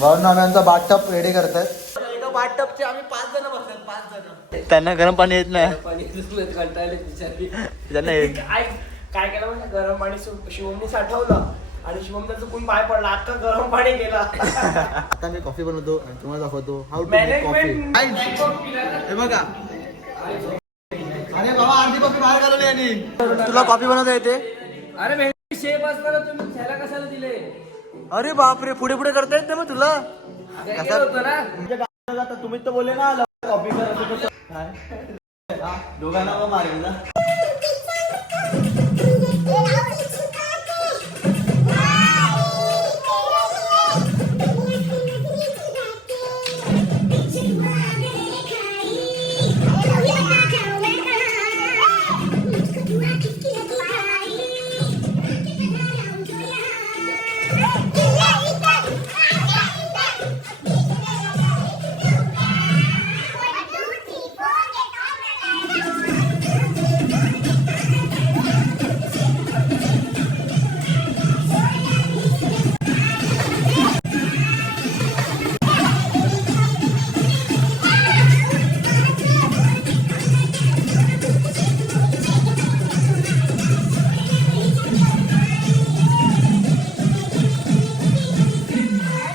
म्हणून आम्ही आमचा बाथटब रेडी करतात. एका बाथटबचे आम्ही 5 जण बसतात, 5 जण. त्यांना गरम पाणी येत नाही. पाणी कंटाळले बिचारी. त्यांना येत. काय केलं म्हणजे गरम पाणी शिवमने साठवलं आणि शिवमचा चुकून पाय पडला, अख्खा गरम पाणी गेला. आता मी कॉफी बनवतो आणि तुम्हाला दाखवतो हाऊ टू मेक कॉफी. हे बघा. अरे बाबा अर्धी कॉफी बाहेर घालवली आणि तुला कॉफी बनवता येते? अरे शेप असताना तुम्ही त्याला कशाला दिले? अरे बापरे, पुढे पुढे करता येत ना मग तुला. होतं ना तुम्ही तर बोलले ना कॉफी दोघांना मग मारेल ना.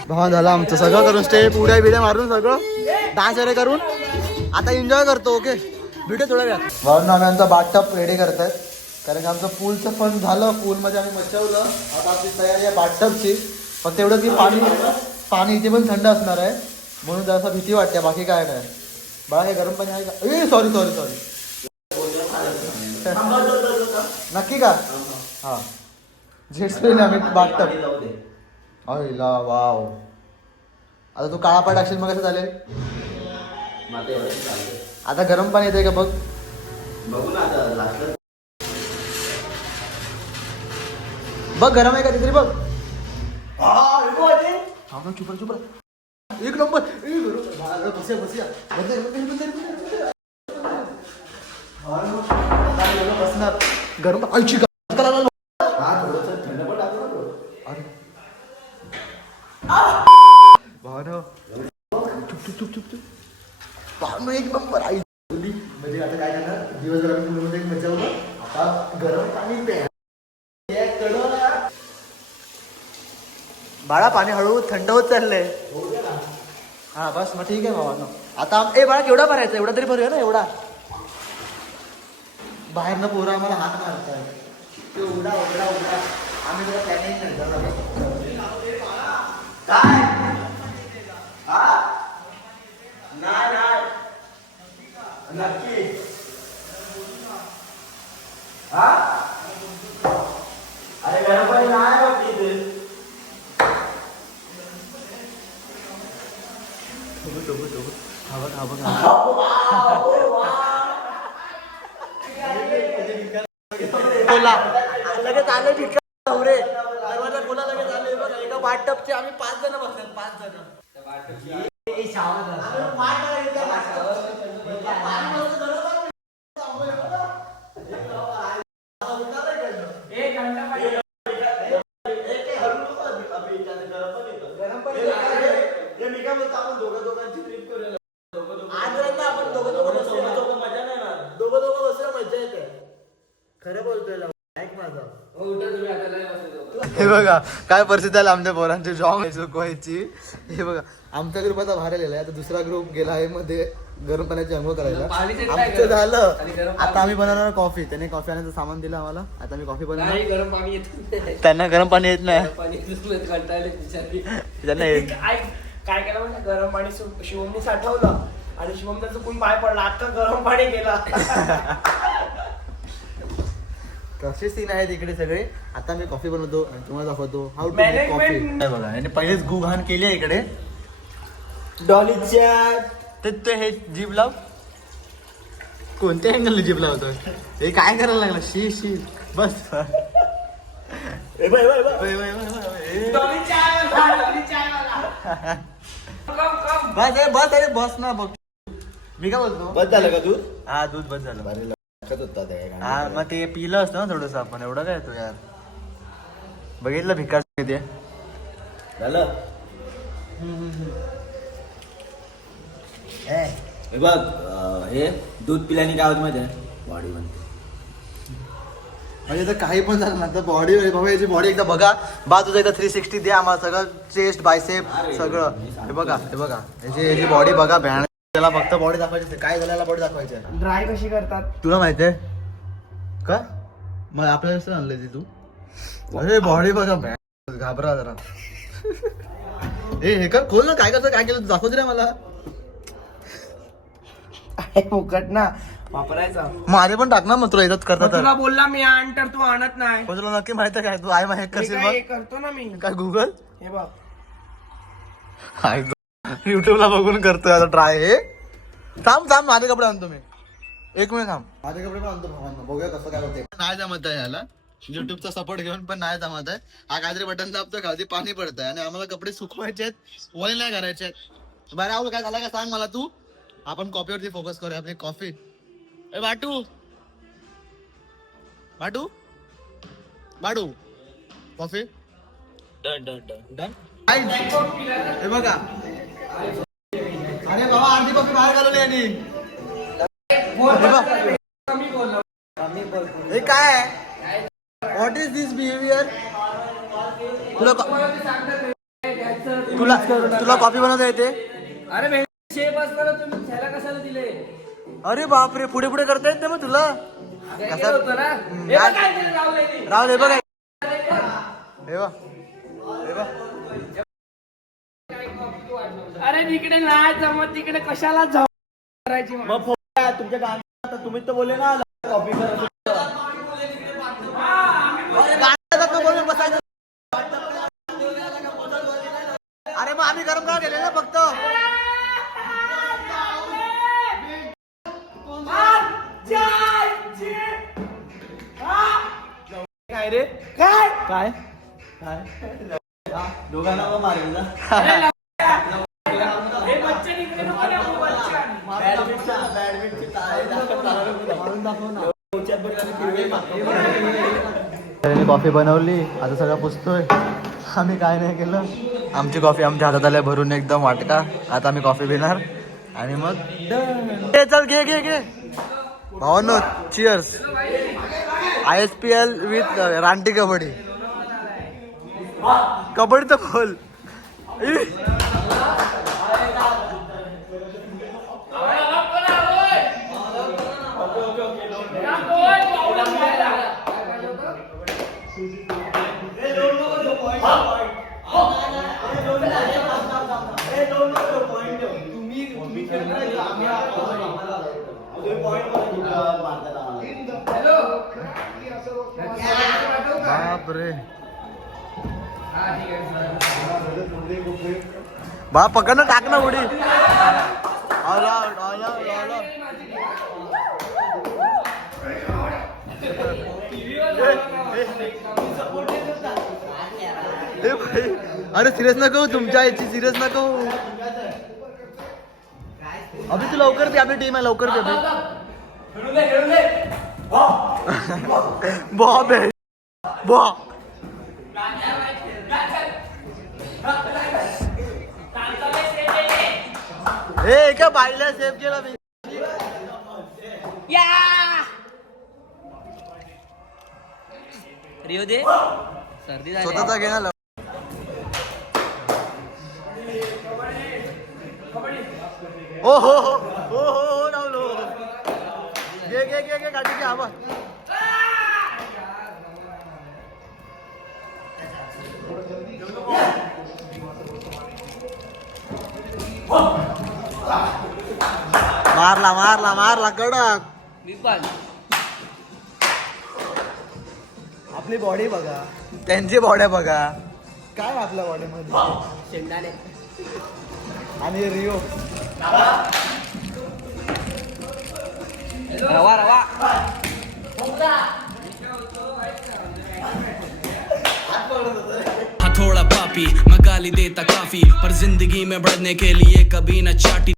भावा झालं आमचं सगळं करून स्टेप उड्या बिड्या मारून सगळं डान्स वगैरे करून आता एन्जॉय करतो. ओके भेटू थोड्या वेळात. भाऊन आम्ही आमचा बाथटब रेडी करतात कारण की आमचं पूलचं फन झालं. पूलमध्ये आम्ही मचवलं. आता आपली तयारी आहे बाथटबची. फक्त एवढं की पाणी इथे पण थंड असणार आहे म्हणून जरासा भीती वाटते, बाकी काय नाही. बाळा हे गरम पाणी आहे का? ए सॉरी नक्की का? हां जेट्स पेन आम्ही बाथटब. अहिला वाव. आता तू काळा पाय टाकशील मग कसं चालेल? आता गरम पाणी येते का बघ. बघ गरम आहे का तिथे बघ. चुप एक नंबर. बसणार गरम आईची एक नंबर आई म्हणजे आता काय करणार दिवसभर पूलमध्ये मजावलं. आता गरम पाणी प्या. बाळा पाणी हळूहळू थंड होत चाललंय. हा बस मग ठीक आहे बाबा. आता बाळा केवढा भरायचा? एवढा तरी भरूया ना. एवढा बाहेरनं पोरं आम्हाला हात मारताय. ते उडा आम्ही तुला प्लॅनिंग नाही काय नाही नक्की. अरे गरम पाणी नाही बाबा इथे. बोला लगेच आलं ठीक रे. दरवाजा खोला लगेच आले. बघा एका बाथटबचे आम्ही 5 जण बसतात, 5 जण. खरं बोलतोय ऐक माझा. हे बघा काय परिस्थिती आली आमच्या पोरांची जॉब चुकवायची. हे बघा आमचा ग्रुप आता बाहेर गेलाय. आता दुसरा ग्रुप गेला आहे मध्ये गरम पाण्याची अंघोळ करायला. आमचं झालं. आता आम्ही बनवणार कॉफी. त्याने कॉफी आणायचं सामान दिलं आम्हाला. आता मी कॉफी बनवणार. गरम पाणी येत. त्यांना गरम पाणी येत नाही. कंटाळले बिचारी. त्यांना येत. काय केलं म्हणजे गरम पाणी शिवमने साठवलं आणि शिवमचा चुकून पाय पडला, अख्खा गरम पाणी गेला. कसे सीन आहेत इकडे सगळे. आता मी कॉफी बनवतो आणि तुम्हाला दाखवतो हाऊ टू मेक कॉफी. बघा याने पहिलेच गू घाण केली आहे इकडे डॉलीच्या. ते हे जीभ लाव. कोणत्या अँगलने जीभ लावतोय? हे काय करायला लागला? शी बस. बस अरे बस ना बघ. मी काय बोलतो बस झालं का दूध? हा दूध बस झालं. हा मग ते पिलं असतं ना थोडस आपण. एवढं काय तू यार बघितलं भिकार किती झालं. हे बघ हे दूध पिल्याने काय होतं माहिती आहे बॉडी बनते. म्हणजे तर काही पण झालं ना तर बॉडी बाबा याची बॉडी एकदा बघा बा तुझं एकदा 360 दे आम्हाला सगळं चेस्ट बायसेप सगळं हे बघा याची बॉडी बघा भयानक. त्याला फक्त बॉडी दाखवायची काय झालं बॉडी दाखवायची आहे. ड्राय कशी करतात तुला माहिती आहे का मग आपल्याला कसं आणलंय ते तू अरे बॉडी बघा भयानक घाबरा जरा. हे कर खोल ना काय कसं काय केलं दाखवत रे मला. फुकट ना वापरायचा. माझे पण टाक ना मग तुला येतात करता तर. तुला बोलला मी आण तर तू आणत नाही. पण तुला नक्की माहिती आहे काय तू आय माहित मी करशील काय हे मग करतो ना मी. काय गुगल हे बघ युट्यूबला बघून करतोय आता ट्राय हे. थांब माझे कपडे आणतो मी एक मिनिट थांब. माझे कपडे पण आणतो भावांना बघूया कसं काय होते. नाही जमत आहे याला युट्यूबचा सपोर्ट घेऊन पण नाही जमत आहे. हा काहीतरी बटन दाबतोय खाली पाणी पडतंय आणि आम्हाला कपडे सुकवायचे आहेत वॉल नाही करायचे आहेत. बरं राहुल काय झालं का सांग मला तू. आपण कॉफीवरती फोकस करूया आपली कॉफी. ए बाटू कॉफी डन. हे बघा अरे बाबा अर्धी कॉफी बाहेर घालवली आणि हे काय आहे व्हॉट इज दिस बिहेवियर. तुला कॉफी बनवता येते. अरे शेप असताना तुम्ही त्याला कशाला दिले. अरे बापरे पुढे करता येत ना मग तुला. कसं होतं ना हे बघ काय केलं राहुलने. राहुल हे बघ हे बघ अरे तिकडे नाही जमत तिकडे कशाला जाऊ करायची मग. तुमच्या गाण्यात तुम्ही तर बोलले ना कॉफी बसायचं. अरे मग आम्ही गरम का गेले ना फक्त. काय रे काय काय दोघांना मग मारेल ना. हे बच्चे निघले नको ना मग बच्चे. त्याने कॉफी बनवली आता सगळं पुसतोय. आम्ही काय नाही केलं. आमची कॉफी आमच्या हातात आल्या भरून एकदम वाटका. आता आम्ही कॉफी पिणार आणि मग चल घे भावांनो चिअर्स. ISPL विथ रानटी कबड्डी तर खोल. बापरे बा पकड ना टाक ना उडी. अरे सिरियस नको तुमच्या याची सिरियस नको. अभि तू लवकर दे आपली टीम आहे लवकर दे अभि. हे का बाईला सेव्ह केला मी. रिओ दे सर्दी झाली. स्वतःचा घे ना. ओ हो राहुल घे गाठी घे आबा. मारला कडक. आपली बॉडी बघा त्यांची बॉडी बघा काय आपल्या बॉडी मध्ये शेंगदाणे आणि रिओ रवा थोड़ा पापी मैं गाली देता काफी पर जिंदगी में बढ़ने के लिए कभी न चाटी.